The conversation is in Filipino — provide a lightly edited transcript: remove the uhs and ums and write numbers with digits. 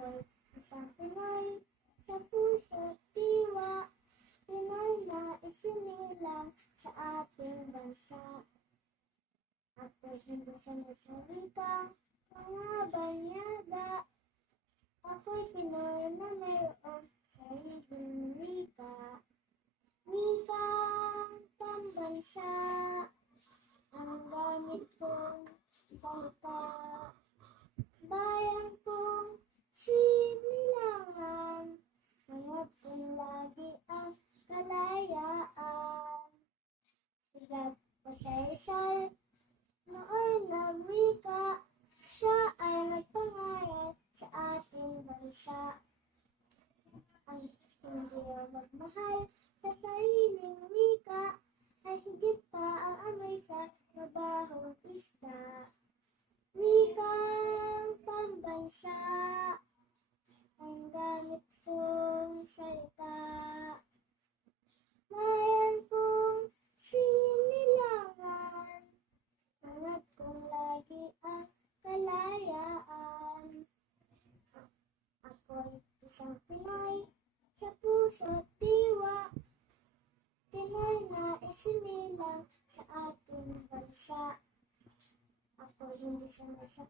Ako'y isang Pinoy sa puso't diwa, Pinoy na isinilang sa ating bansa. Ako'y hindi sanay sa wikang mga banyaga. Ako'y Pinoy na mayroong sariling wika. Wikang pambansa ang gamit kong salita. Bayan kong sinilangan, hangat kong lagi ang kalayaan. Sigat o sa Rizal, nooy nagwika, siya ay nagpangaral sa ating bansa. Ang hindi magmahal sa sariling wika ay higit pa ang amoy sa mabahong isda. Wikang pambansa ang gamit kong salita. Bayan kong sinilangan, hangat kong lagi ang kalayaan. Ako'y isang Pinoy sa puso't diwa, Pinoy na isinilang sa ating bansa. Ako'y hindi sanay sa